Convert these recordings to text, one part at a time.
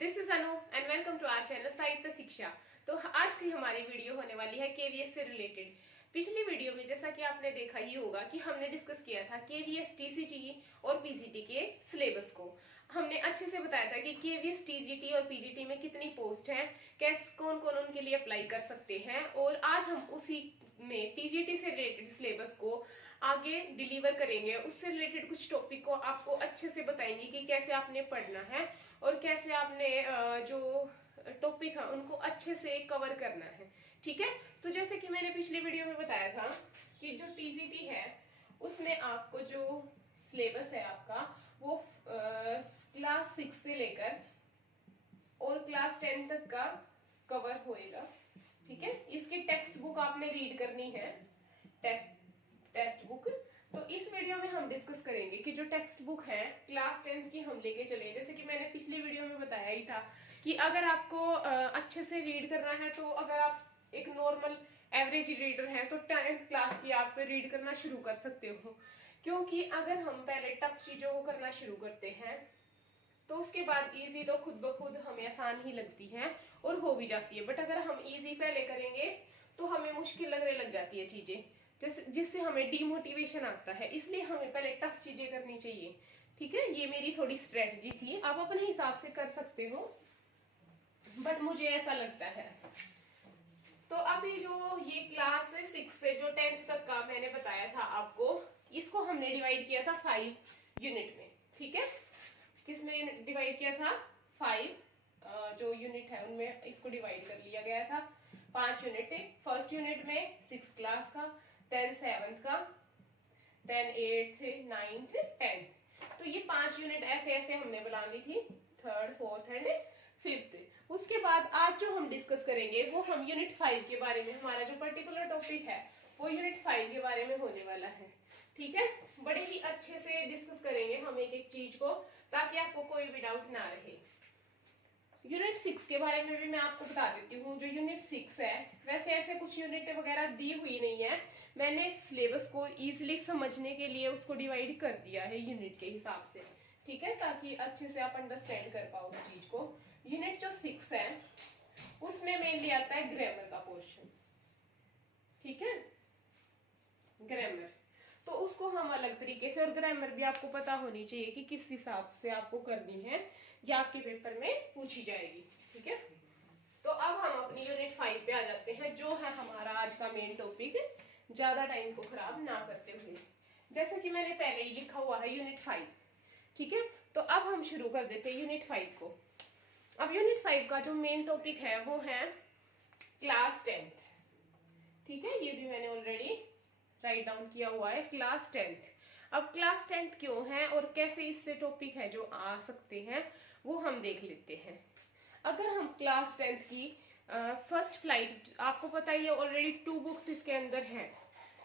This is Anu and welcome to our channel Sahitya Shiksha. तो आज की हमारी वीडियो होने वाली है केवीएस से रिलेटेड। पिछली वीडियो में जैसा कि आपने देखा ही होगा कि हमने डिस्कस किया था केवीएस टीसीटी और पीजीटी के सिलेबस को। हमने अच्छे से बताया था कि केवीएस टीजीटी और पीजीटी में कितनी पोस्ट हैं, कैसे कौन कौन उनके लिए अप्लाई कर सकते हैं, और आज हम उसी में टीजीटी से रिलेटेड सिलेबस को आगे डिलीवर करेंगे। उससे रिलेटेड कुछ टॉपिक को आपको अच्छे से बताएंगे कि कैसे आपने पढ़ना है और कैसे आपने जो टॉपिक है उनको अच्छे से कवर करना है। ठीक है, तो जैसे कि मैंने पिछली वीडियो में बताया था कि जो टीजीटी है उसमें आपको जो सिलेबस है आपका वो क्लास 6 से लेकर और क्लास 10 तक का कवर होएगा। ठीक है, इसकी टेक्स्ट बुक आपने रीड करनी है, टेक्स्ट बुक। तो इस वीडियो में हम डिस्कस करेंगे कि जो टेक्स्ट बुक है क्लास 10 की हम लेके चले। जैसे कि मैंने पिछली वीडियो में बताया ही था कि अगर आपको अच्छे से रीड करना है, तो अगर आप एक नॉर्मल एवरेज रीडर हैं तो 10th क्लास की आप रीड करना शुरू कर सकते हो। क्योंकि अगर हम पहले टफ चीजों को करना शुरू करते हैं तो उसके बाद इजी तो खुद ब खुद हमें आसान ही लगती है और हो भी जाती है। बट अगर हम इजी पहले करेंगे तो हमें मुश्किल लगने लग जाती है चीजें, जिससे हमें डिमोटिवेशन आता है। इसलिए हमें पहले टफ चीजें करनी चाहिए। ठीक है, ये मेरी थोड़ी स्ट्रेटजी थी, आप अपने हिसाब से कर सकते हो, बट मुझे ऐसा लगता है। तो अभी जो ये क्लास 6 से जो 10th तक का मैंने बताया था आपको, इसको हमने डिवाइड किया था 5 यूनिट में। ठीक है, किसमें डिवाइड किया था? 5 जो यूनिट है उनमें इसको डिवाइड कर लिया गया था। 5 यूनिट। फर्स्ट यूनिट में 6 क्लास का, देन 7th का, देन 8th, 9th, 10th। तो ये 5 यूनिट ऐसे ऐसे हमने बना ली थी, 3rd, 4th एंड 5th। उसके बाद आज जो हम डिस्कस करेंगे वो हम यूनिट 5 के बारे में, हमारा जो पर्टिकुलर टॉपिक है वो यूनिट 5 के बारे में होने वाला है। ठीक है, बड़े ही अच्छे से डिस्कस करेंगे हम एक एक चीज को, ताकि आपको कोई भी डाउट ना रहे। यूनिट 6 के बारे में भी मैं आपको बता देती हूँ। जो यूनिट 6 है, वैसे ऐसे कुछ यूनिट वगैरह दी हुई नहीं है, मैंने सिलेबस को इजीली समझने के लिए उसको डिवाइड कर दिया है यूनिट के हिसाब से। ठीक है, ताकि अच्छे से आप अंडरस्टैंड कर पाओ उस चीज को। यूनिट जो 6 है उसमें मेनली आता है ग्रामर का पोर्शन। ठीक है, ग्रामर तो उसको हम अलग तरीके से, और ग्रामर भी आपको पता होनी चाहिए कि किस हिसाब से आपको करनी है, या आपके पेपर में पूछी जाएगी। ठीक है, तो अब हम अपनी यूनिट 5 पे आ जाते हैं, जो है हमारा आज का मेन टॉपिक। ज्यादा टाइम को खराब ना करते हुए, जैसे कि मैंने पहले ही लिखा हुआ है यूनिट 5। ठीक है, तो अब हम शुरू कर देते हैं यूनिट 5 को। अब यूनिट 5 का जो मेन टॉपिक है वो है क्लास 10th। ठीक है, ये भी मैंने ऑलरेडी राइट डाउन किया हुआ है, क्लास 10th। अब क्लास 10th क्यों है और कैसे इससे टॉपिक है जो आ सकते हैं वो हम देख लेते हैं। अगर हम क्लास 10th की फर्स्ट फ्लाइट, आपको पता ही है ऑलरेडी 2 बुक्स इसके अंदर हैं।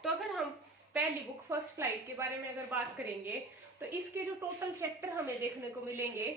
तो अगर हम पहली बुक फर्स्ट फ्लाइट के बारे में अगर बात करेंगे तो इसके जो टोटल चैप्टर हमें देखने को मिलेंगे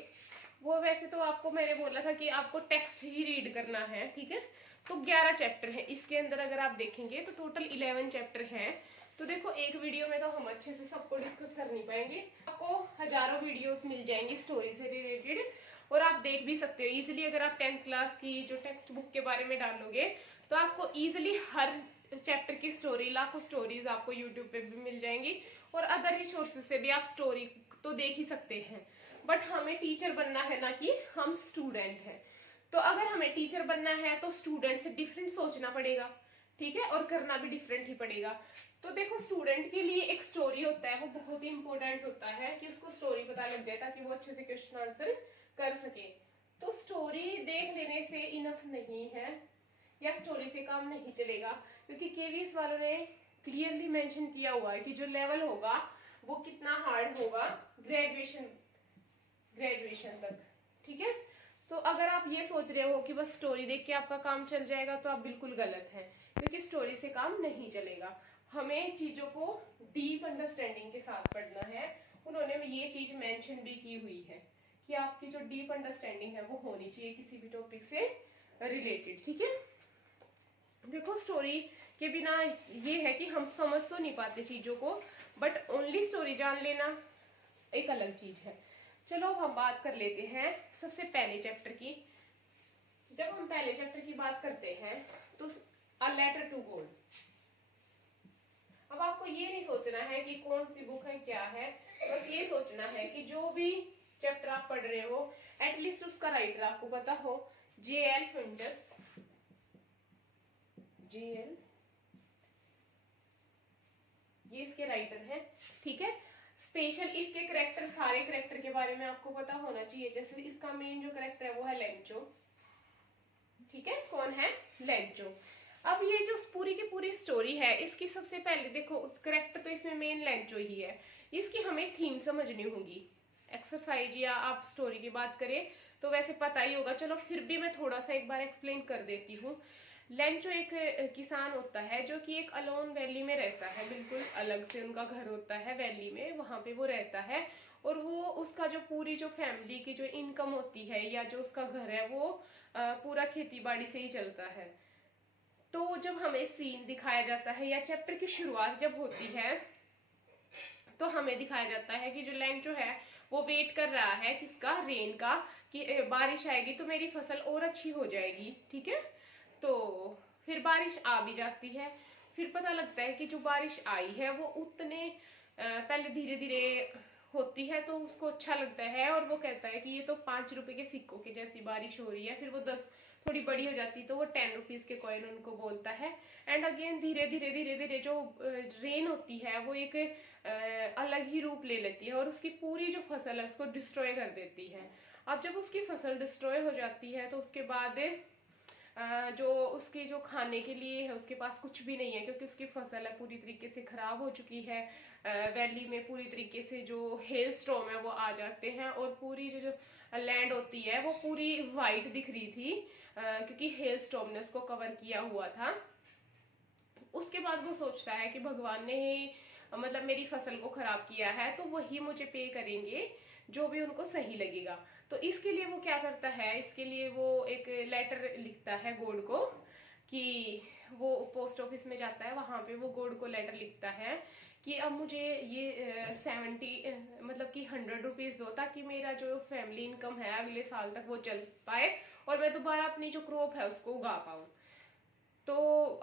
वो, वैसे तो आपको मैंने बोला था कि आपको टेक्स्ट ही रीड करना है। ठीक है, तो 11 चैप्टर है इसके अंदर। अगर आप देखेंगे तो टोटल 11 चैप्टर हैं। तो देखो, एक वीडियो में तो हम अच्छे से सबको डिस्कस कर नहीं पाएंगे, आपको हजारों वीडियोस मिल जाएंगी स्टोरी से रिलेटेड, और आप देख भी सकते हो इजिली। अगर आप 10th क्लास की जो टेक्स्ट बुक के बारे में डालोगे तो आपको इजिली हर चैप्टर की स्टोरी, लाखों स्टोरीज आपको यूट्यूब पे भी मिल जाएंगी, और अदर रिसोर्सेज से भी आप स्टोरी तो देख ही सकते हैं। बट हमें टीचर बनना है, ना कि हम स्टूडेंट हैं। तो अगर हमें टीचर बनना है तो स्टूडेंट से डिफरेंट सोचना पड़ेगा। ठीक है, और करना भी डिफरेंट ही पड़ेगा। तो देखो, स्टूडेंट के लिए एक स्टोरी होता है, वो बहुत ही इंपॉर्टेंट होता है कि उसको स्टोरी पता लग जाए ताकि वो अच्छे से क्वेश्चन आंसर कर सके। तो स्टोरी देख लेने से इनफ नहीं है, या स्टोरी से काम नहीं चलेगा, क्योंकि केवीएस वालों ने क्लियरली मेंशन किया हुआ है कि जो लेवल होगा वो कितना हार्ड होगा ग्रेजुएशन तक। ठीक है, तो अगर आप ये सोच रहे हो कि बस स्टोरी देख के आपका काम चल जाएगा तो आप बिल्कुल गलत हैं, क्योंकि स्टोरी से काम नहीं चलेगा। हमें चीजों को डीप अंडरस्टैंडिंग के साथ पढ़ना है। उन्होंने ये चीज मेंशन भी की हुई है कि आपकी जो डीप अंडरस्टैंडिंग है वो होनी चाहिए किसी भी टॉपिक से रिलेटेड। ठीक है, देखो, स्टोरी के बिना ये है कि हम समझ तो नहीं पाते चीजों को, बट ओनली स्टोरी जान लेना एक अलग चीज है। चलो अब हम बात कर लेते हैं सबसे पहले चैप्टर की। जब हम पहले चैप्टर की बात करते हैं तो अ लेटर टू गॉड। अब आपको ये नहीं सोचना है कि कौन सी बुक है क्या है, बस ये सोचना है कि जो भी चैप्टर आप पढ़ रहे हो एटलीस्ट उसका राइटर आपको पता हो। J.L. Fuentes, J.L. ये इसके राइटर हैं, ठीक है। स्पेशल इसके करेक्टर, सारे करेक्टर के बारे में आपको पता होना चाहिए। जैसे इसका मेन जो करेक्टर है वो है लेंचो, ठीक है। कौन है? लेंचो। अब ये जो पूरी की पूरी स्टोरी है इसकी सबसे पहले देखो, उस करेक्टर तो इसमें मेन लेंचो ही है, इसकी हमें थीम समझनी होगी। एक्सरसाइज या आप स्टोरी की बात करें तो वैसे पता ही होगा, चलो फिर भी मैं थोड़ा सा एक बार एक्सप्लेन कर देती हूँ। लेंचो एक किसान होता है जो कि एक अलोन वैली में रहता है, बिल्कुल अलग से उनका घर होता है वैली में, वहां पे वो रहता है। और वो उसका जो पूरी जो फैमिली की जो इनकम होती है या जो उसका घर है वो पूरा खेती बाड़ी से ही चलता है। तो जब हमें सीन दिखाया जाता है या चैप्टर की शुरुआत जब होती है तो हमें दिखाया जाता है कि जो लेंचो है वो वेट कर रहा है किसका? रेन का, कि बारिश आएगी तो मेरी फसल और अच्छी हो जाएगी, ठीक है। तो फिर बारिश आ भी जाती है। फिर पता लगता है कि जो बारिश आई है वो उतने पहले धीरे धीरे होती है तो उसको अच्छा लगता है और वो कहता है कि ये तो 5 रुपए के सिक्कों के जैसी बारिश हो रही है। फिर वो 10 थोड़ी बड़ी हो जाती है तो वो 10 रुपीज के कॉइन उनको बोलता है। एंड अगेन धीरे धीरे धीरे धीरे जो रेन होती है वो एक अलग ही रूप ले लेती है और उसकी पूरी जो फसल है उसको डिस्ट्रॉय कर देती है। अब जब उसकी फसल डिस्ट्रॉय हो जाती है तो उसके बाद जो उसके जो खाने के लिए है उसके पास कुछ भी नहीं है, क्योंकि उसकी फसल है पूरी तरीके से खराब हो चुकी है। वैली में पूरी तरीके से जो हेल स्टॉर्म है वो आ जाते हैं और पूरी जो लैंड होती है वो पूरी वाइट दिख रही थी क्योंकि हेल स्टॉर्म ने उसको कवर किया हुआ था। उसके बाद वो सोचता है कि भगवान ने ही मतलब मेरी फसल को खराब किया है तो वही मुझे पे करेंगे जो भी उनको सही लगेगा। तो इसके लिए वो क्या करता है, इसके लिए वो एक लेटर लिखता है गॉड को, कि वो पोस्ट ऑफिस में जाता है, वहां पे वो गॉड को लेटर लिखता है कि अब मुझे ये 70 मतलब कि 100 रुपीज दो ताकि मेरा जो फैमिली इनकम है अगले साल तक वो चल पाए और मैं दोबारा अपनी जो क्रॉप है उसको उगा पाऊं। तो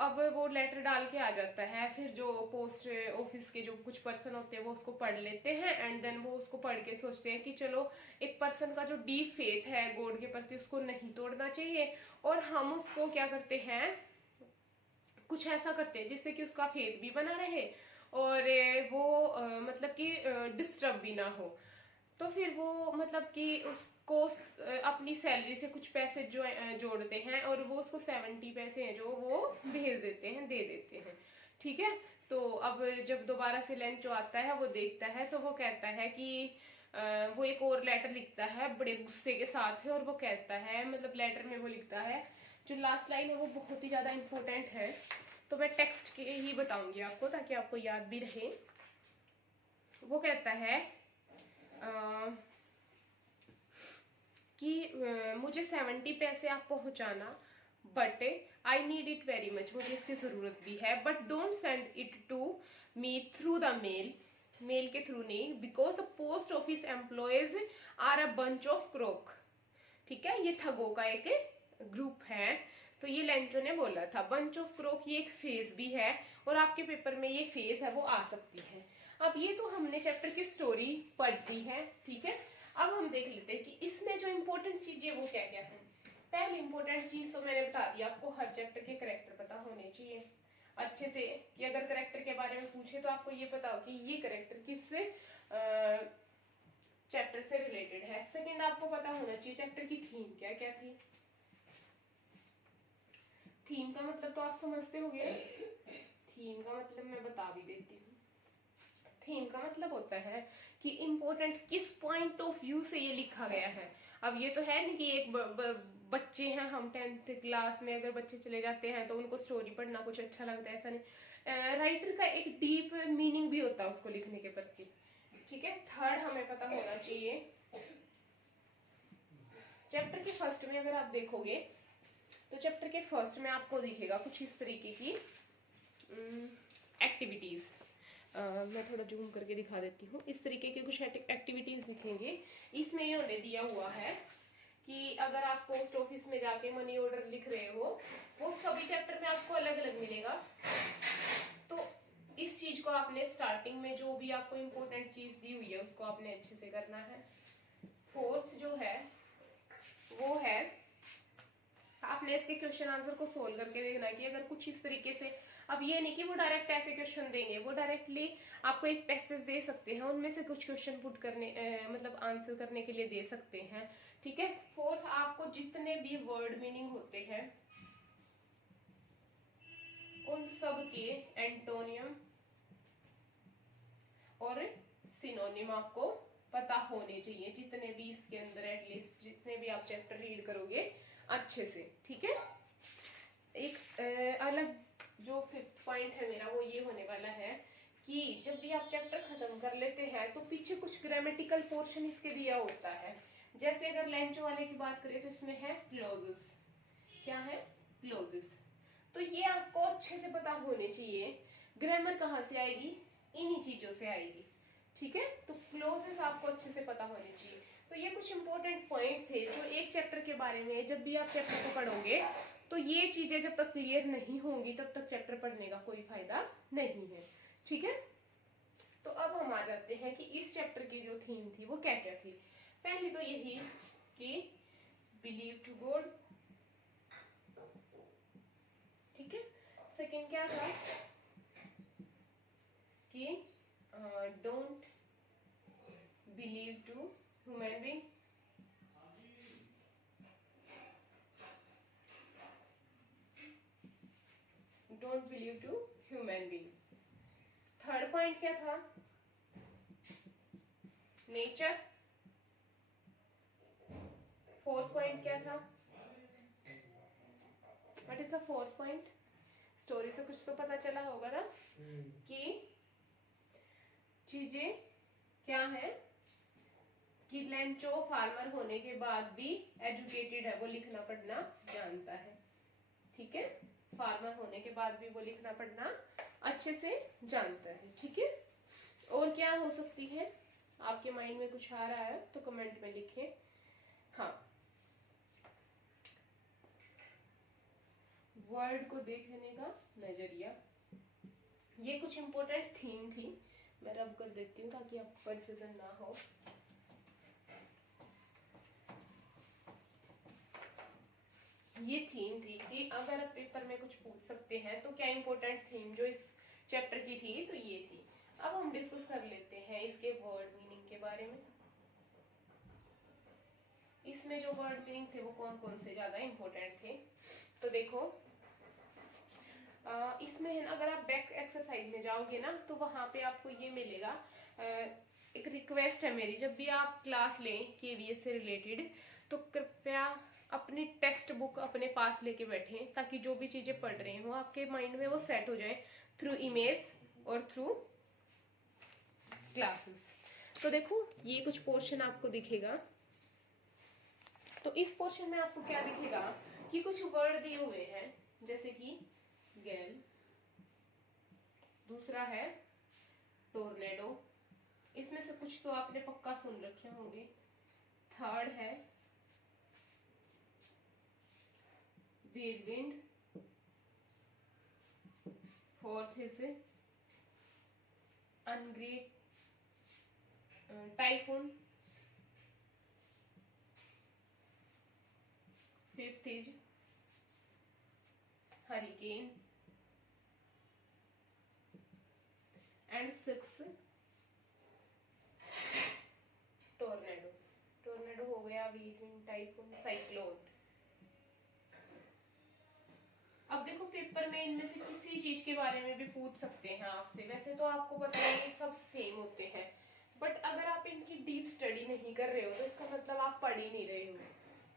अब वो लेटर डाल के आ जाता है। फिर जो पोस्ट ऑफिस के जो कुछ पर्सन होते हैं वो उसको पढ़ लेते हैं एंड देन वो उसको पढ़ के सोचते हैं कि चलो एक पर्सन का जो डीप फेथ है गॉड के प्रति उसको नहीं तोड़ना चाहिए और हम उसको क्या करते हैं, कुछ ऐसा करते हैं जिससे कि उसका फेथ भी बना रहे और वो मतलब कि डिस्टर्ब भी ना हो। तो फिर वो मतलब कि उसको अपनी सैलरी से कुछ पैसे जो जोड़ते हैं और वो उसको 70 पैसे हैं जो वो भेज देते हैं, दे देते हैं, ठीक है। तो अब जब दोबारा से लेंचो आता है वो देखता है तो वो कहता है कि वो एक और लेटर लिखता है बड़े गुस्से के साथ है और वो कहता है, मतलब लेटर में वो लिखता है, जो लास्ट लाइन है वो बहुत ही ज्यादा इंपॉर्टेंट है तो मैं टेक्स्ट के ही बताऊंगी आपको ताकि आपको याद भी रहे। वो कहता है कि मुझे 70 पैसे आप पहुंचाना but I need it very much, मुझे इसकी जरूरत भी है, but don't send it to me through the mail, mail के थ्रू नहीं, because the post office employees are a bunch of crook, ठीक है। ये ठगों का एक ग्रुप है। तो ये लेंचो ने बोला था बंच ऑफ क्रोक ये एक फेज भी है और आपके पेपर में ये फेज है वो आ सकती है। अब ये तो हमने चैप्टर की स्टोरी पढ़ ली है, ठीक है। अब हम देख लेते हैं कि इसमें जो इम्पोर्टेंट चीजें वो क्या क्या है। पहली इंपॉर्टेंट चीज तो मैंने बता दी आपको, हर चैप्टर के करेक्टर पता होने चाहिए अच्छे से, कि अगर करेक्टर के बारे में पूछे तो आपको ये पता हो कि ये करेक्टर किस चैप्टर से रिलेटेड है। सेकंड आपको पता होना चाहिए चैप्टर की थीम क्या क्या थी। थीम का मतलब तो आप समझते होंगे, थीम का मतलब मैं बता भी देती हूँ। थीम का मतलब होता है कि इम्पोर्टेंट किस पॉइंट ऑफ व्यू से ये लिखा गया है। अब ये तो है नहीं कि एक बच्चे हैं, हम 10th क्लास में अगर बच्चे चले जाते हैं तो उनको स्टोरी पढ़ना कुछ अच्छा लगता है, ऐसा नहीं। राइटर का एक डीप मीनिंग भी होता है उसको लिखने के प्रति, ठीक है। थर्ड हमें पता होना चाहिए, चैप्टर के फर्स्ट में अगर आप देखोगे तो चैप्टर के फर्स्ट में आपको दिखेगा कुछ इस तरीके की एक्टिविटीज। मैं थोड़ा जूम करके दिखा देती हूँ। इस तरीके के कुछ एक्टिविटीज दिखेंगे। इसमें इन्होंने दिया हुआ है कि अगर आप पोस्ट ऑफिस में जाके मनी ऑर्डर लिख रहे हो, वो सभी चैप्टर में आपको अलग अलग मिलेगा। तो इस चीज को आपने स्टार्टिंग में जो भी आपको इम्पोर्टेंट चीज दी हुई है उसको आपने अच्छे से करना है। फोर्थ जो है वो है आपने इसके क्वेश्चन आंसर को सोल्व करके देखना कि अगर कुछ इस तरीके से, अब ये नहीं कि वो डायरेक्ट ऐसे क्वेश्चन देंगे, वो डायरेक्टली आपको एक पैसेज दे सकते हैं, उनमें से कुछ क्वेश्चन पुट करने मतलब आंसर करने के लिए दे सकते हैं। ठीक है। फोर्थ, आपको जितने भी वर्ड मीनिंग होते हैं उन सब के एंटोनियम और सिनोनिम आपको पता होने चाहिए, जितने भी इसके अंदर एटलीस्ट जितने भी आप चैप्टर रीड करोगे अच्छे से। ठीक है। एक अलग जो फिफ्थ पॉइंट है मेरा वो ये होने वाला है कि जब भी आप चैप्टर खत्म कर लेते हैं तो पीछे कुछ ग्रामेटिकल पोर्शन इसके दिया होता है। जैसे अगर लेंचो वाले की बात करें तो इसमें है क्लोजेस। क्या है? क्लोजेस। तो ये आपको अच्छे से पता होने चाहिए। ग्रामर कहाँ से आएगी? इन्हीं चीजों से आएगी। ठीक है। तो क्लोजेस आपको अच्छे से पता होने चाहिए। तो ये कुछ इंपॉर्टेंट पॉइंट थे जो एक चैप्टर के बारे में, जब भी आप चैप्टर को पढ़ोगे तो ये चीजें जब तक क्लियर नहीं होंगी तब तक चैप्टर पढ़ने का कोई फायदा नहीं है। ठीक है। तो अब हम आ जाते हैं कि इस चैप्टर की जो थीम थी वो क्या क्या थी। पहले तो यही कि बिलीव टू गॉड। ठीक है। सेकंड क्या था कि don't believe to human being. Don't believe to human being. Third point क्या था? नेचर। फोर्थ पॉइंट क्या था? What is the fourth point? Story से कुछ तो पता चला होगा ना कि चीजें क्या है कि लेंचो फार्मर होने के बाद भी एजुकेटेड है, वो लिखना पढ़ना जानता है। ठीक है। फार्मर होने के बाद भी वो लिखना पढ़ना अच्छे से जानता है। ठीक है। और क्या हो सकती है? आपके माइंड में कुछ आ रहा है तो कमेंट में लिखें। हाँ, वर्ल्ड को देखने का नजरिया। ये कुछ इंपॉर्टेंट थीम थी। मैं रब कर देती हूँ ताकि आपको कंफ्यूजन ना हो। ये थीम थी कि अगर आप पेपर में कुछ पूछ सकते हैं तो क्या इंपॉर्टेंट थीम जो इस चैप्टर की थी तो ये थी। अब हम डिस्कस कर लेते हैं इसके वर्ड मीनिंग के बारे में। इसमें जो वर्ड मीनिंग थे वो कौन कौन से ज्यादा इंपॉर्टेंट थे। तो देखो इसमें है ना, अगर आप बैक एक्सरसाइज में जाओगे ना तो वहां पे आपको ये मिलेगा। एक रिक्वेस्ट है मेरी, जब भी आप क्लास लें केवीएस से रिलेटेड तो कृपया अपनी टेक्स्ट बुक अपने पास लेके बैठें ताकि जो भी चीजें पढ़ रहे हो आपके माइंड में वो सेट हो जाए थ्रू इमेज और थ्रू क्लासेस। तो देखो ये कुछ पोर्शन आपको दिखेगा। तो इस पोर्शन में आपको क्या दिखेगा कि कुछ वर्ड दिए हुए हैं जैसे कि गैल, दूसरा है टोर्नेडो, इसमें से कुछ तो आपने पक्का सुन रखे होंगे। थर्ड है whirlwind, fourth is an great typhoon, fifth is hurricane and six tornado. Tornado हो गया, व्हिरलविंड, टाइफून, साइक्लोन। अब देखो पेपर में इनमें से किसी चीज के बारे में भी पूछ सकते हैं आपसे। वैसे तो आपको पता है ये सब सेम होते हैं, बट अगर आप इनकी डीप स्टडी नहीं कर रहे हो तो इसका मतलब आप पढ़ ही नहीं रहे हो।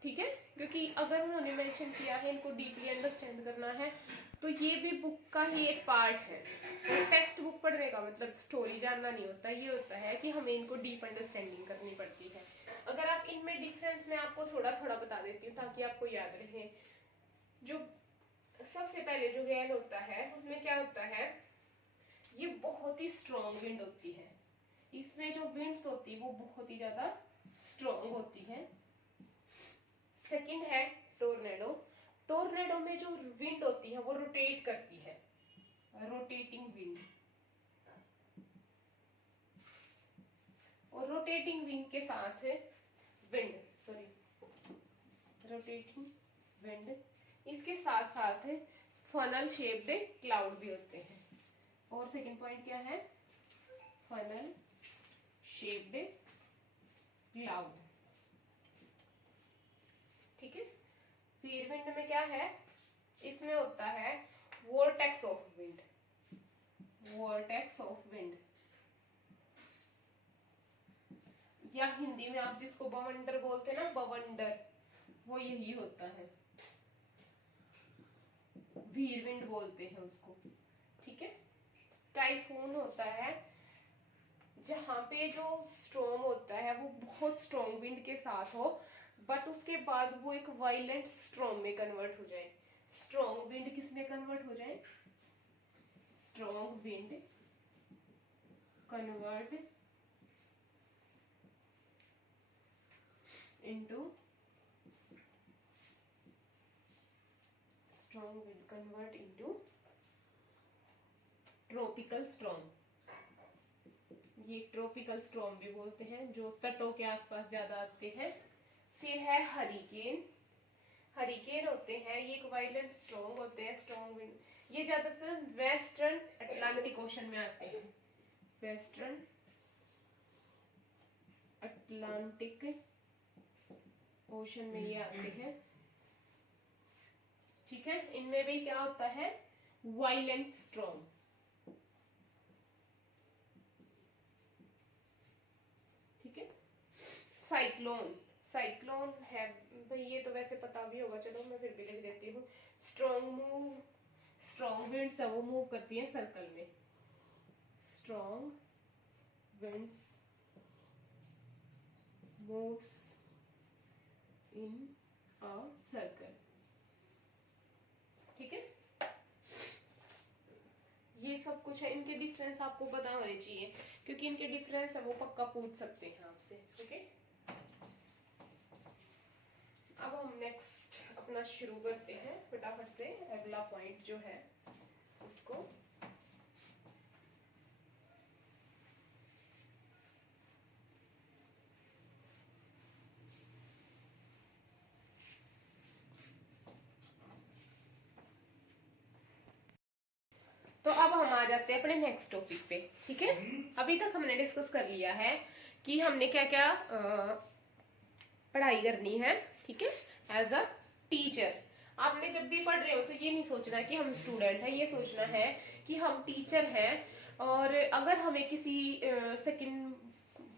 ठीक है। क्योंकि अगर उन्होंने मेंशन किया है इनको डीपली अंडरस्टैंड करना है तो ये भी बुक का ही एक पार्ट है। तो टेक्स्ट बुक पढ़ने का मतलब स्टोरी जानना नहीं होता, ये होता है कि हमें इनको डीप अंडरस्टैंडिंग करनी पड़ती है। अगर आप इनमें डिफरेंस में आपको थोड़ा थोड़ा बता देती हूँ ताकि आपको याद रहे। जो सबसे पहले जो गैल होता है उसमें क्या होता है, ये बहुत ही स्ट्रॉन्ग विंड होती है, इसमें जो विंड्स होती है वो बहुत ही ज्यादा स्ट्रॉन्ग होती है। सेकंड है टोर्नेडो। टोर्नेडो में जो विंड होती है वो रोटेट करती है, रोटेटिंग विंड। और रोटेटिंग विंड के साथ रोटेटिंग विंड, इसके साथ साथ फनल शेप्ड क्लाउड भी होते हैं। और सेकंड पॉइंट क्या है, फनल शेप्ड क्लाउड। ठीक है। फिर विंड में क्या है, इसमें होता है vortex of wind, vortex of wind, या हिंदी में आप जिसको बवंडर बोलते हैं ना, बवंडर, वो यही होता है, व्हीर विंड बोलते हैं उसको। ठीक है। टाइफून होता है जहां पे जो स्टॉर्म होता है वो बहुत स्ट्रॉन्ग विंड के साथ हो, बट उसके बाद वो एक वायलेंट स्टॉर्म में कन्वर्ट हो जाए। स्ट्रॉन्ग विंड किस में कन्वर्ट हो जाए, strong wind convert into strong wind convert into tropical storm। ये ट्रॉपिकल स्टॉर्म भी बोलते हैं, जो तटों के आसपास ज्यादा आते हैं। फिर है हरिकेन। हरिकेन होते हैं, ये एक वायलेंट स्टॉर्म होते हैं, स्ट्रॉन्ग विंड। ये ज्यादातर वेस्टर्न अटलांटिक ओशन में आते हैं, वेस्टर्न अटलांटिक ओशन में ये आते हैं। ठीक है। इनमें भी क्या होता है, वायलेंट स्टॉर्म। ठीक है। साइक्लोन, साइक्लोन है भाई, ये तो वैसे पता भी होगा, चलो मैं फिर भी लिख देती हूँ। स्ट्रॉन्ग विंड्स है वो मूव करती है सर्कल में, strong winds moves in a circle. ठीक है। ये सब कुछ है, इनके डिफरेंस आपको पता होने चाहिए, क्योंकि इनके डिफरेंस है वो पक्का पूछ सकते हैं आपसे। ओके। अब हम नेक्स्ट अपना शुरू करते हैं फटाफट से, अगला पॉइंट जो है उसको। तो अब हम आ जाते हैं अपने नेक्स्ट टॉपिक पे। ठीक है। अभी तक हमने डिस्कस कर लिया है कि हमने क्या क्या पढ़ाई करनी है। ठीक है। एज अ टीचर आपने जब भी पढ़ रहे हो तो ये नहीं सोचना कि हम स्टूडेंट हैं, ये सोचना है कि हम टीचर हैं। और अगर हमें किसी सेकंड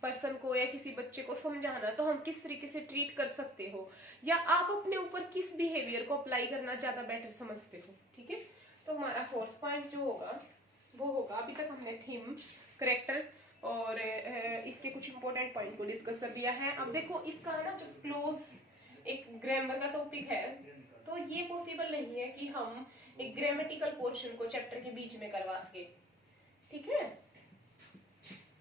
पर्सन को या किसी बच्चे को समझाना, तो हम किस तरीके से ट्रीट कर सकते हो, या आप अपने ऊपर किस बिहेवियर को अप्लाई करना ज्यादा बेटर समझते हो। ठीक है। तो हमारा फोर्थ पॉइंट जो होगा वो होगा, अभी तक हमने थीम, करेक्टर और इसके कुछ इंपॉर्टेंट पॉइंट को डिस्कस कर दिया है। अब देखो इसका ना जो क्लोज एक ग्रामर का टॉपिक है, तो ये पॉसिबल नहीं है कि हम एक ग्रामेटिकल पोर्शन को चैप्टर के बीच में करवा सके। ठीक है।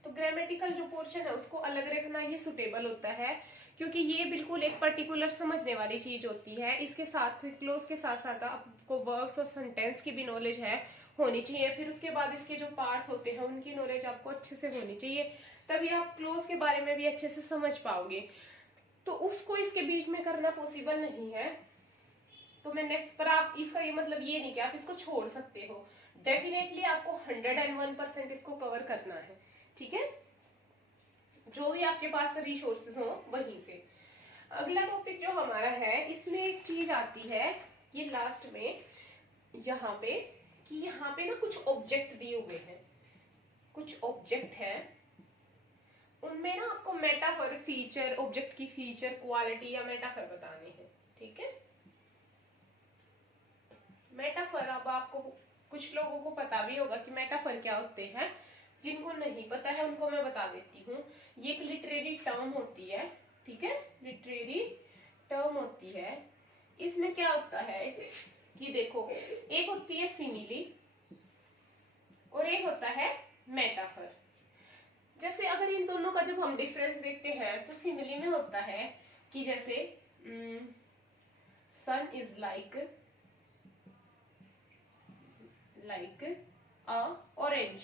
तो ग्रामेटिकल जो पोर्शन है उसको अलग रखना ये सुटेबल होता है, क्योंकि ये बिल्कुल एक पर्टिकुलर समझने वाली चीज होती है। इसके साथ क्लोज के साथ साथ आपको वर्ब्स और सेंटेंस की भी नॉलेज है होनी चाहिए। फिर उसके बाद इसके जो पार्ट्स होते हैं उनकी नॉलेज आपको अच्छे से होनी चाहिए, तभी आप क्लोज के बारे में भी अच्छे से समझ पाओगे। तो उसको इसके बीच में करना पॉसिबल नहीं है। तो मैं नेक्स्ट पर, आप इसका ये मतलब ये नहीं कि आप इसको छोड़ सकते हो, डेफिनेटली आपको 101% इसको कवर करना है। ठीक है। जो भी आपके पास रिसोर्सेज हो वहीं से। अगला टॉपिक जो हमारा है, इसमें एक चीज आती है ये लास्ट में यहाँ पे, कि यहाँ पे ना कुछ ऑब्जेक्ट दिए हुए हैं, कुछ ऑब्जेक्ट है, उनमें ना आपको मेटाफर, फीचर, ऑब्जेक्ट की फीचर, क्वालिटी या मेटाफर बताने हैं। ठीक है। मेटाफर, अब आपको कुछ लोगों को पता भी होगा कि मेटाफर क्या होते हैं, जिनको नहीं पता है उनको मैं बता देती हूँ। ये एक लिटरेरी टर्म होती है। ठीक है। लिटरेरी टर्म होती है। इसमें क्या होता है कि देखो, एक होती है सिमिली, और एक होता है मेटाफर। जैसे अगर इन दोनों का जब हम डिफरेंस देखते हैं तो सिमिली में होता है कि जैसे sun is like a orange,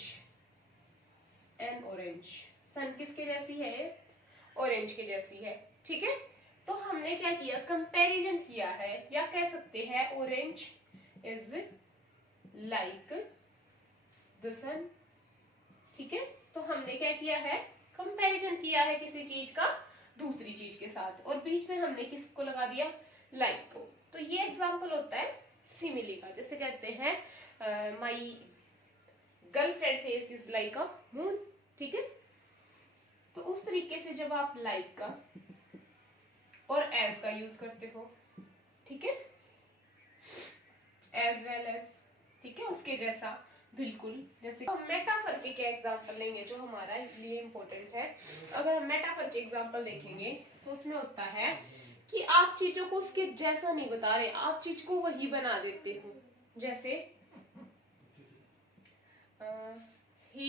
an orange. Sun किसके जैसी है? ऑरेंज के जैसी है, ठीक है। तो हमने क्या किया, कंपैरिजन किया है, या कह सकते हैं ऑरेंज इज लाइक द सन, ठीक है। तो हमने क्या किया है, कंपैरिजन किया है किसी चीज का दूसरी चीज के साथ, और बीच में हमने किसको लगा दिया, लाइक को। तो ये एग्जांपल होता है सिमिली का। जैसे कहते हैं my girlfriend face is like a moon, ठीक है। तो उस तरीके से जब आप लाइक का और एज का यूज करते हो, ठीक है, एज वेल एज, ठीक है, उसके जैसा, बिल्कुल। जैसे हम मेटाफर के क्या एग्जांपल लेंगे जो हमारा लिए इंपॉर्टेंट है। अगर हम मेटाफर के एग्जांपल देखेंगे तो उसमें होता है कि आप चीजों को उसके जैसा नहीं बता रहे, आप चीज को वही बना देते हो। जैसे he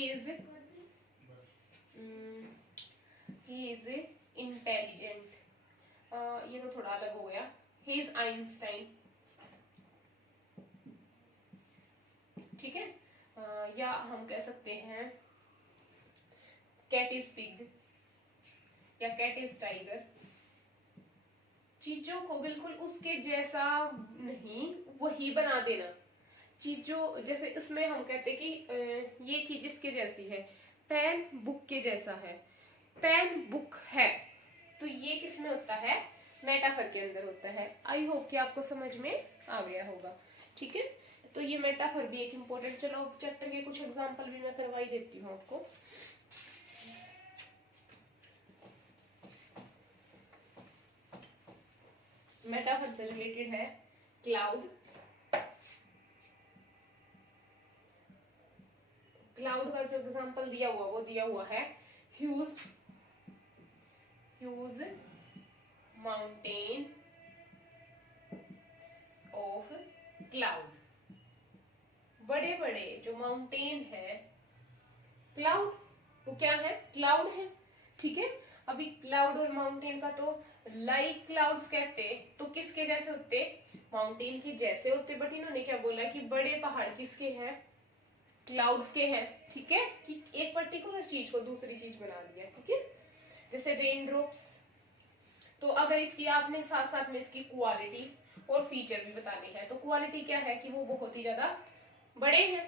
is intelligent, ये तो थोड़ा अलग हो गया, he is Einstein, ठीक है। या हम कह सकते हैं कैट इज पिग या कैट इज टाइगर। चीजों को बिल्कुल उसके जैसा नहीं, वही बना देना। चीजों जैसे इसमें हम कहते हैं कि ये चीज इसके जैसी है, पेन बुक के जैसा है, पेन बुक है। तो ये किस में होता है, मेटाफर के अंदर होता है। आई होप कि आपको समझ में आ गया होगा, ठीक है। तो ये मेटाफर भी एक इम्पोर्टेंट, चलो चैप्टर के कुछ एग्जांपल भी मैं करवा ही देती हूँ आपको। मेटाफर से रिलेटेड है क्लाउड। क्लाउड का जो एग्जांपल दिया हुआ वो दिया हुआ है ह्यूज माउंटेन ऑफ क्लाउड। बड़े बड़े जो माउंटेन है, क्लाउड वो क्या है, क्लाउड है, ठीक है। अभी क्लाउड और माउंटेन का तो लाइक क्लाउड्स कहते, तो किसके जैसे होते, माउंटेन के जैसे होते। बट इन्होंने क्या बोला कि बड़े पहाड़ किसके हैं, क्लाउड्स के हैं, ठीक है। कि एक पर्टिकुलर चीज को दूसरी चीज बना दिया, ठीक है। जैसे रेन ड्रॉप्स। तो अगर इसकी आपने साथ साथ में इसकी क्वालिटी और फीचर भी बतानी है, तो क्वालिटी क्या है कि वो बहुत ही ज्यादा बड़े हैं।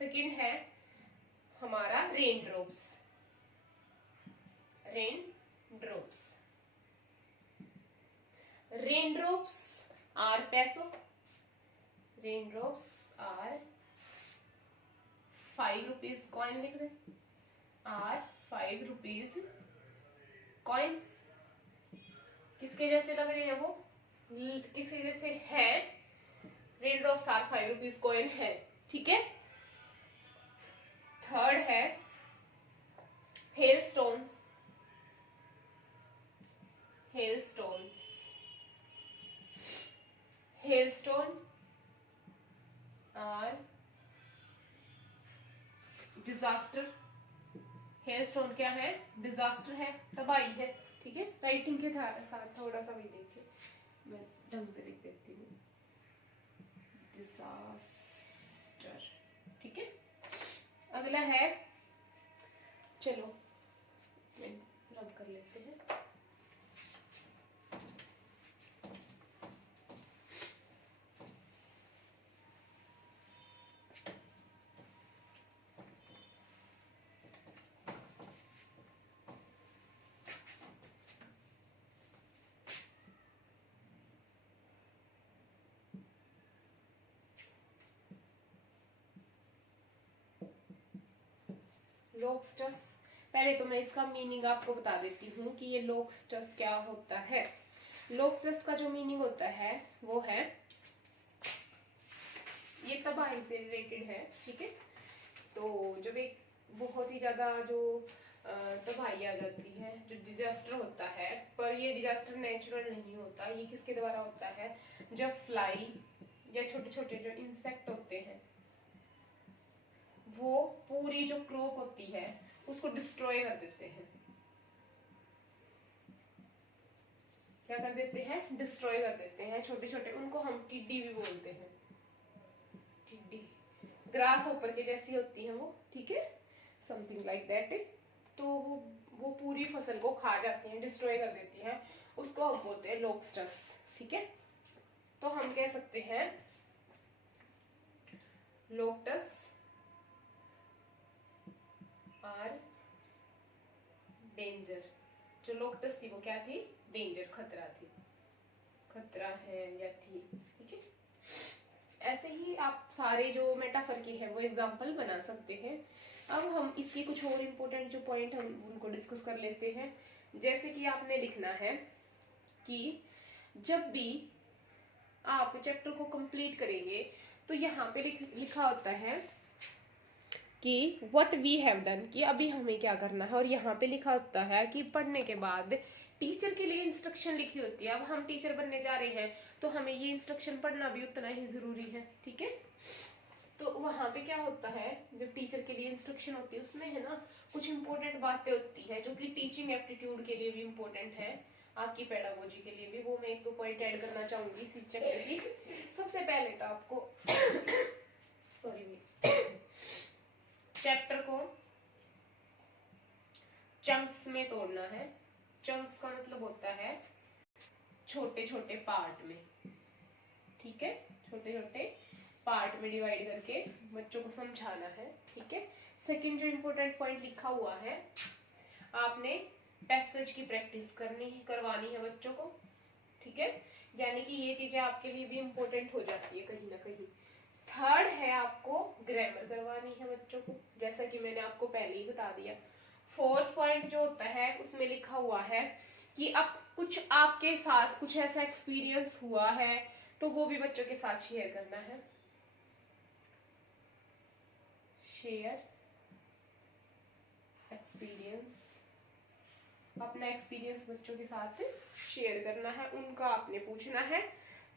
सेकंड है हमारा रेन ड्रॉप्स, रेनड्रॉप्स आर पैसो, रेनड्रॉप्स आर 5 रुपीज कॉइन, लिख दे आर 5 रुपीज कॉइन। किसके जैसे लग रहे हैं वो, किसके जैसे है, रेनड्रॉप्स आर 5 रुपीज कॉइन है, ठीक है। थर्ड है हेलस्टोन्स, हेलस्टोन और डिजास्टर। हेलस्टोन क्या है, डिजास्टर है, तबाही है, ठीक है। राइटिंग के साथ थोड़ा सा भी देखिए, मैं ढंग से लिख देती हूँ, डिजास्टर, ठीक है। अगला है, चलो रब कर लेते हैं, लोकस्टस। पहले तो मैं इसका मीनिंग आपको बता देती हूँ कि ये लोकस्टस क्या होता है। लोकस्टस का जो मीनिंग होता है वो है, ये तबाही से रिलेटेड है, ठीक है। तो जब एक बहुत ही ज्यादा जो तबाही आ जाती है, जो डिजास्टर होता है, पर ये डिजास्टर नेचुरल नहीं होता, ये किसके द्वारा होता है, जब फ्लाई या छोटे छोटे जो इंसेक्ट होते हैं वो पूरी जो क्रॉप होती है उसको डिस्ट्रॉय कर देते हैं। क्या कर देते हैं? डिस्ट्रॉय कर देते हैं। छोटे छोटे, उनको हम टिड्डी भी बोलते हैं। टिड्डी ग्रास ऊपर के जैसी होती है वो, ठीक है, समथिंग लाइक दैट। तो वो पूरी फसल को खा जाती हैं, डिस्ट्रॉय कर देती हैं। उसको हम बोलते हैं लोकस्टस, ठीक है। तो हम कह सकते हैं लोकस्टस आर डेंजर। जो लोकस्टस थी वो क्या थी? डेंजर, खतरा थी, खतरा है या थी, ठीक है। ऐसे ही आप सारे जो मेटाफर की है वो एग्जाम्पल बना सकते हैं। अब हम इसके कुछ और इम्पोर्टेंट जो पॉइंट हम उनको डिस्कस कर लेते हैं। जैसे कि आपने लिखना है कि जब भी आप चैप्टर को कंप्लीट करेंगे तो यहाँ पे लिखा होता है कि व्हाट वी हैव डन, कि अभी हमें क्या करना है। और यहाँ पे लिखा होता है कि पढ़ने के बाद टीचर के लिए इंस्ट्रक्शन लिखी होती है। अब हम टीचर बनने जा रहे हैं तो हमें ये इंस्ट्रक्शन पढ़ना भी उतना ही जरूरी है, ठीक है। तो वहां पे क्या होता है, जब टीचर के लिए इंस्ट्रक्शन होती है उसमें है ना कुछ इंपॉर्टेंट बातें होती है जो कि टीचिंग एप्टीट्यूड के लिए भी इम्पोर्टेंट है, आपकी पेडागोजी के लिए भी। वो मैं एक तो पॉइंट ऐड करना चाहूंगी इसी चैप्टर की। सबसे पहले तो आपको सॉरी चैप्टर को चंक्स में तोड़ना है। चंक्स का मतलब होता है छोटे छोटे पार्ट में, ठीक है, छोटे छोटे पार्ट में डिवाइड करके बच्चों को समझाना है, ठीक है। सेकंड जो इम्पोर्टेंट पॉइंट लिखा हुआ है, आपने पैसेज की प्रैक्टिस करवानी है बच्चों को, ठीक है। यानी कि ये चीजें आपके लिए भी इम्पोर्टेंट हो जाती है कहीं ना कहीं। थर्ड है आपको ग्रामर करवानी है बच्चों को, जैसा कि मैंने आपको पहले ही बता दिया। फोर्थ पॉइंट जो होता है उसमें लिखा हुआ है कि अब कुछ आपके साथ कुछ ऐसा एक्सपीरियंस हुआ है तो वो भी बच्चों के साथ शेयर करना है। शेयर एक्सपीरियंस, अपना एक्सपीरियंस बच्चों के साथ शेयर करना है। उनका आपने पूछना है,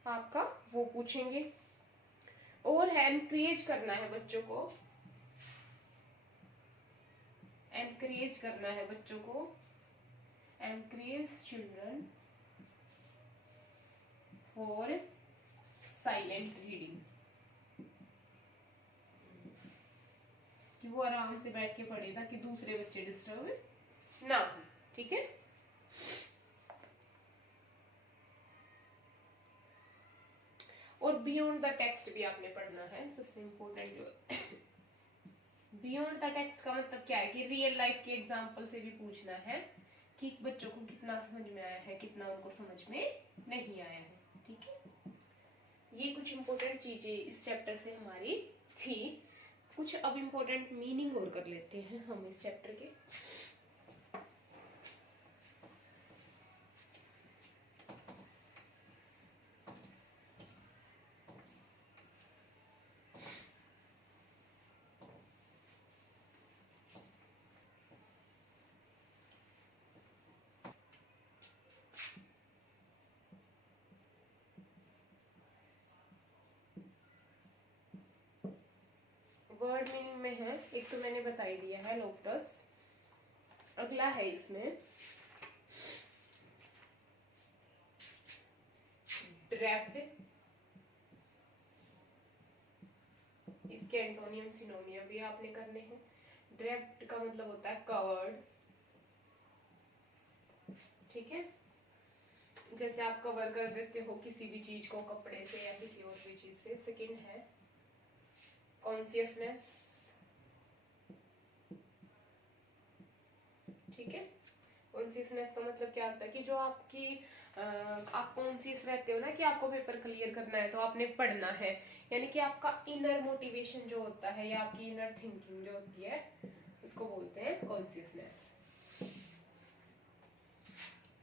आपका वो पूछेंगे। और है एनकरेज करना है बच्चों को, एनकरेज करना है बच्चों को, encourage children for silent reading, कि वो आराम से बैठ के पढ़े ताकि दूसरे बच्चे डिस्टर्ब ना हो, ठीक है। और बियॉन्ड द टेक्स्ट भी आपने पढ़ना है, सबसे इम्पोर्टेंट जो बियॉन्ड द टेक्स्ट का मतलब क्या है कि रियल लाइफ के एग्जांपल से भी पूछना है कि बच्चों को कितना समझ में आया है, कितना उनको समझ में नहीं आया है, ठीक है। ये कुछ इम्पोर्टेंट चीजें इस चैप्टर से हमारी थी। कुछ अब इम्पोर्टेंट मीनिंग और कर लेते हैं हम इस चैप्टर के। वर्ड मीनिंग में है, एक तो मैंने बता ही दिया है लोकस। अगला है इसमें ड्रैप्ड, इसके एंटोनियम सिनोनियम भी आपने करने हैं। ड्रैप्ड का मतलब होता है कवर्ड, ठीक है। जैसे आप कवर कर देते हो किसी भी चीज को कपड़े से या किसी और भी चीज से। सेकंड है कॉन्शियसनेस, ठीक है। कॉन्शियसनेस का मतलब क्या होता है कि जो आपकी आप कॉन्शियस रहते हो ना कि आपको पेपर क्लियर करना है तो आपने पढ़ना है, यानी कि आपका इनर मोटिवेशन जो होता है या आपकी इनर थिंकिंग जो होती है उसको बोलते हैं कॉन्शियसनेस।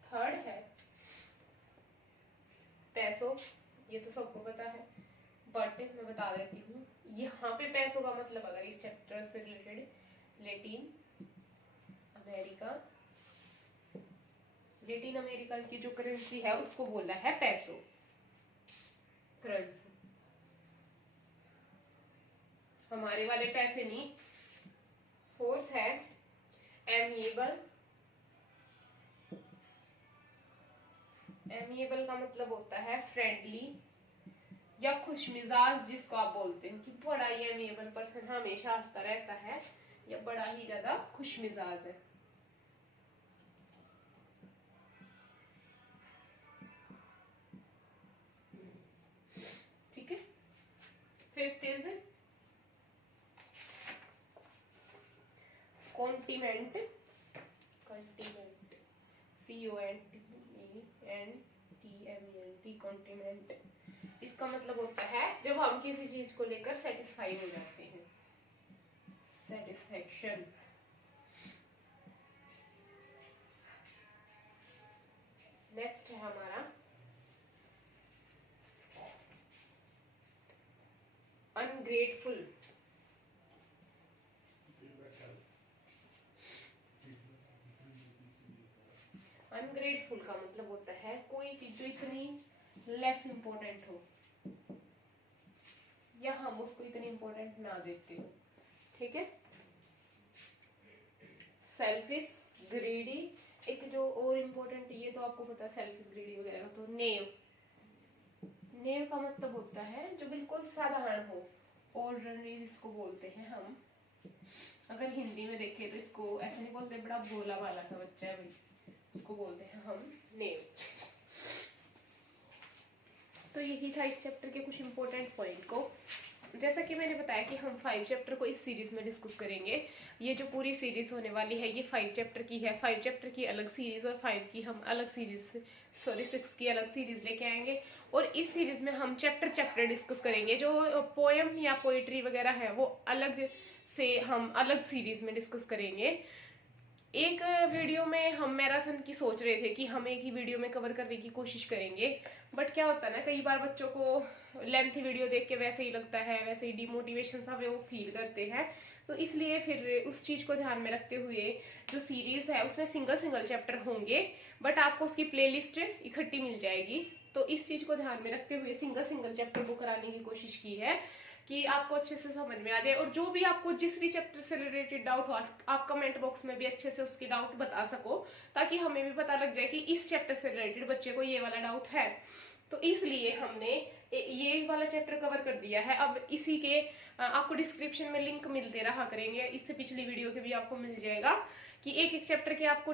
थर्ड है पैसों, ये तो सबको पता है बट मैं बता देती हूँ। यहाँ पे पैसों का मतलब अगर इस चैप्टर से रिलेटेड लेटिन अमेरिका की जो करेंसी है उसको बोला है पैसो करेंसी। हमारे वाले पैसे नहीं, फोर्थ है एमिएबल। एमिएबल का मतलब होता है फ्रेंडली या खुशमिजाज, जिसको आप बोलते हो कि बड़ा ही एमिएबल पर्सन हमेशा हंसता रहता है या बड़ा ही ज्यादा खुशमिजाज है। ठीक है। Fifth is contentment. Contentment, CONTENTMENT, contentment. इसका मतलब होता है जब हम किसी चीज को लेकर सेटिस्फाई हो जाते हैं, सेटिस्फेक्शन। नेक्स्ट है हमारा अनग्रेटफुल। अनग्रेटफुल का मतलब होता है कोई चीज जो इतनी लेस इंपॉर्टेंट हो या हम उसको इतनी इंपॉर्टेंट ना देते हो। ठीक है। सेल्फिश, ग्रीडी, एक जो और इम्पोर्टेंट, ये तो आपको पता है सेल्फिश, ग्रीडी वगैरह का। तो नेव। नेव का मतलब होता है जो बिल्कुल साधारण हो, ऑर्डिनरी जिसको बोलते हैं हम। अगर हिंदी में देखें तो इसको ऐसे नहीं बोलते बड़ा भोला वाला सा बच्चा है भाई, उसको बोलते हैं हम नेव। तो यही था इस चैप्टर के कुछ इंपॉर्टेंट पॉइंट को। जैसा कि मैंने बताया कि हम 5 चैप्टर को इस सीरीज में डिस्कस करेंगे। ये जो पूरी सीरीज होने वाली है ये 5 चैप्टर की है। 5 चैप्टर की अलग सीरीज और 5 की हम अलग सीरीज, सॉरी 6 की अलग सीरीज लेके आएंगे। और इस सीरीज में हम चैप्टर चैप्टर डिस्कस करेंगे। जो पोएम या पोइट्री वगैरह है वो अलग से हम अलग सीरीज में डिस्कस करेंगे। एक वीडियो में हम मैराथन की सोच रहे थे कि हम एक ही वीडियो में कवर करने की कोशिश करेंगे, बट क्या होता है ना, कई बार बच्चों को लेंथी वीडियो देख के वैसे ही लगता है, वैसे ही डिमोटिवेशन सा वो फील करते हैं। तो इसलिए फिर उस चीज को ध्यान में रखते हुए जो सीरीज है उसमें सिंगल सिंगल चैप्टर होंगे, बट आपको उसकी प्लेलिस्ट इकट्ठी मिल जाएगी। तो इस चीज को ध्यान में रखते हुए सिंगल सिंगल चैप्टर को कराने की कोशिश की है कि आपको अच्छे से समझ में आ जाए। और जो भी आपको जिस भी चैप्टर से रिलेटेड डाउट हो आप कमेंट बॉक्स में भी अच्छे से उसके डाउट बता सको, ताकि हमें भी पता लग जाए कि इस चैप्टर से रिलेटेड बच्चे को ये वाला डाउट है। तो इसलिए हमने ये वाला चैप्टर कवर कर दिया है। अब इसी के आपको डिस्क्रिप्शन में लिंक मिलते रहा करेंगे, इससे पिछली वीडियो के भी आपको मिल जाएगा कि एक एक चैप्टर के आपको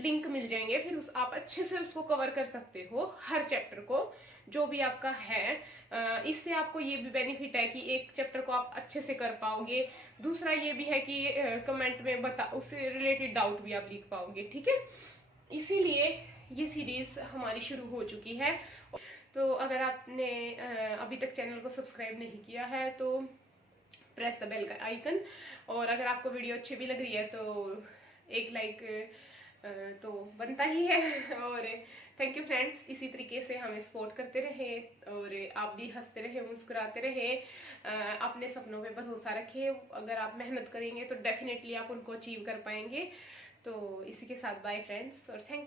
लिंक मिल जाएंगे। फिर आप अच्छे से उसको कवर कर सकते हो, हर चैप्टर को जो भी आपका है। इससे आपको ये भी बेनिफिट है कि एक चैप्टर को आप अच्छे से कर पाओगे। दूसरा ये भी है कि कमेंट में उससे रिलेटेड डाउट भी आप लिख पाओगे। ठीक है, इसीलिए ये सीरीज हमारी शुरू हो चुकी है। तो अगर आपने अभी तक चैनल को सब्सक्राइब नहीं किया है तो प्रेस द बेल का आइकन, और अगर आपको वीडियो अच्छी भी लग रही है तो एक लाइक तो बनता ही है। और थैंक यू फ्रेंड्स, इसी तरीके से हमें सपोर्ट करते रहे और आप भी हंसते रहे, मुस्कुराते रहे, अपने सपनों पे भरोसा रखे। अगर आप मेहनत करेंगे तो डेफिनेटली आप उनको अचीव कर पाएंगे। तो इसी के साथ बाय फ्रेंड्स और थैंक यू।